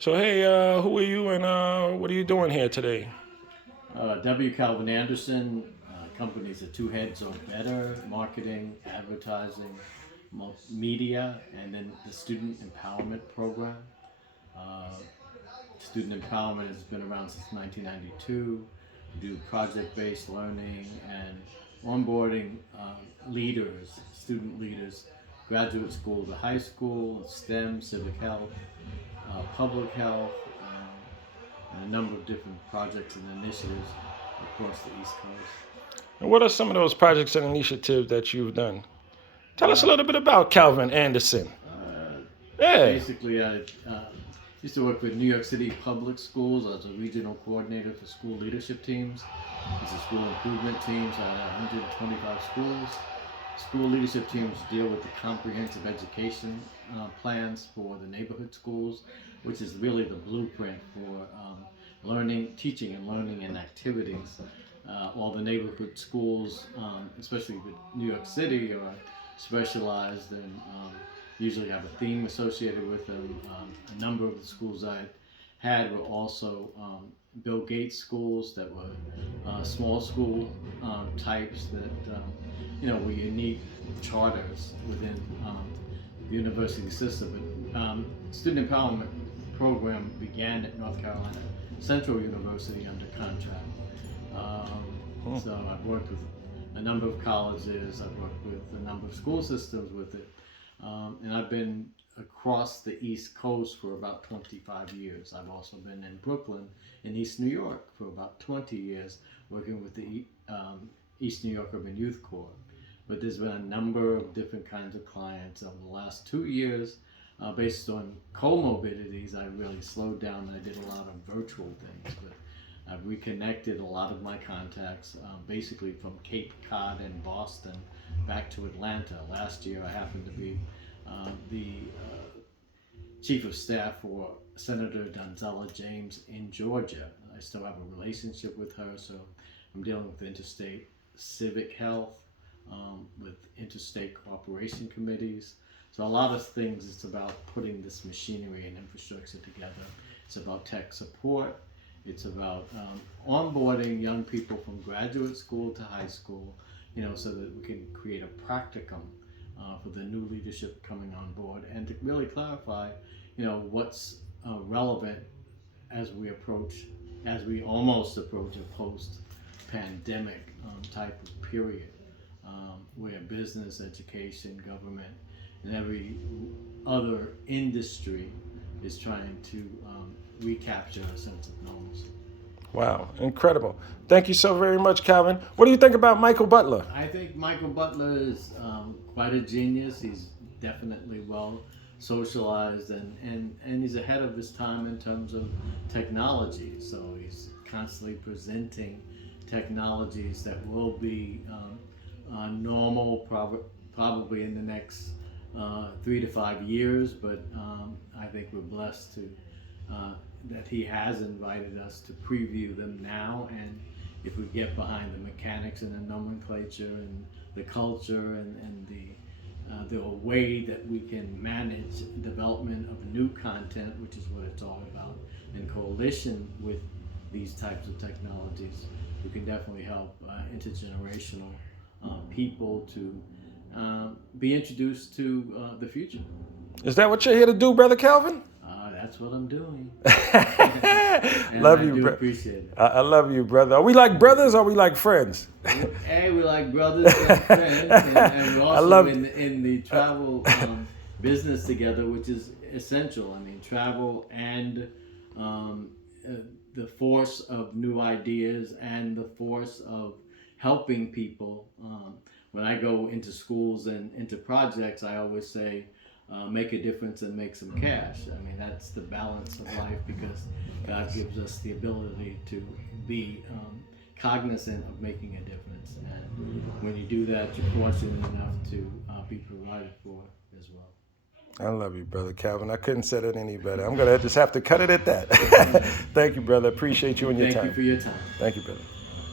So, hey, who are you and what are you doing here today? W. Calvin Anderson. Companies are two heads or better: marketing, advertising, media, and then the student empowerment program. Uh, Student empowerment has been around since 1992. We do project-based learning and onboarding leaders, student leaders, graduate school to high school, STEM, civic health, public health, and a number of different projects and initiatives across the East Coast. And what are some of those projects and initiatives that you've done? Tell us a Uh, little bit about Calvin Anderson. uh, Yeah. Basically, I used to work with New York City public schools as a regional coordinator for school leadership teams. These are school improvement teams at 125 schools. School leadership teams deal with the comprehensive education plans for the neighborhood schools, which is really the blueprint for learning, teaching, and learning and activities. All the neighborhood schools, especially with New York City, are specialized and usually have a theme associated with them. A number of the schools I had were also Bill Gates schools that were small school types that were unique charters within the university system. But student empowerment program began at North Carolina Central University under contract. So I've worked with a number of colleges. I've worked with a number of school systems with it, and I've been across the East Coast for about 25 years. I've also been in Brooklyn in East New York for about 20 years, working with the East New York Urban Youth Corps. But there's been a number of different kinds of clients over the last 2 years. Based on comorbidities, I really slowed down and I did a lot of virtual things. But I've reconnected a lot of my contacts, basically from Cape Cod and Boston back to Atlanta. Last year, I happened to be the chief of staff for Senator Donzella James in Georgia. I still have a relationship with her, so I'm dealing with interstate civic health, with interstate cooperation committees. So a lot of things, it's about putting this machinery and infrastructure together. It's about tech support. It's about onboarding young people from graduate school to high school, so that we can create a practicum for the new leadership coming on board, and to really clarify, what's relevant as we almost approach a post-pandemic type of period, where business, education, government, and every other industry is trying to recapture a sense of normalcy. Wow, incredible. Thank you so very much, Calvin. What do you think about Michael Butler? I think Michael Butler is quite a genius. He's definitely well socialized, and he's ahead of his time in terms of technology. So he's constantly presenting technologies that will be normal, probably in the next 3 to 5 years. But I think we're blessed to that he has invited us to preview them now, and if we get behind the mechanics and the nomenclature and the culture and the way that we can manage development of new content, which is what it's all about, in coalition with these types of technologies, we can definitely help intergenerational people to be introduced to the future. Is that what you're here to do, Brother Calvin? That's what I'm doing. And Love I you, do bro. appreciate it. I love you, brother. Are we like brothers or are we like friends? Hey, we like brothers and friends, and we're I also love in the travel business together, which is essential. I mean, travel and the force of new ideas and the force of helping people. When I go into schools and into projects, I always say, make a difference and make some cash. I mean, that's the balance of life, because God gives us the ability to be cognizant of making a difference. And when you do that, you're fortunate enough to be provided for as well. I love you, Brother Calvin. I couldn't say it any better. I'm going to just have to cut it at that. Thank you, brother. Appreciate you and your Thank time. you for your time. Thank you, brother.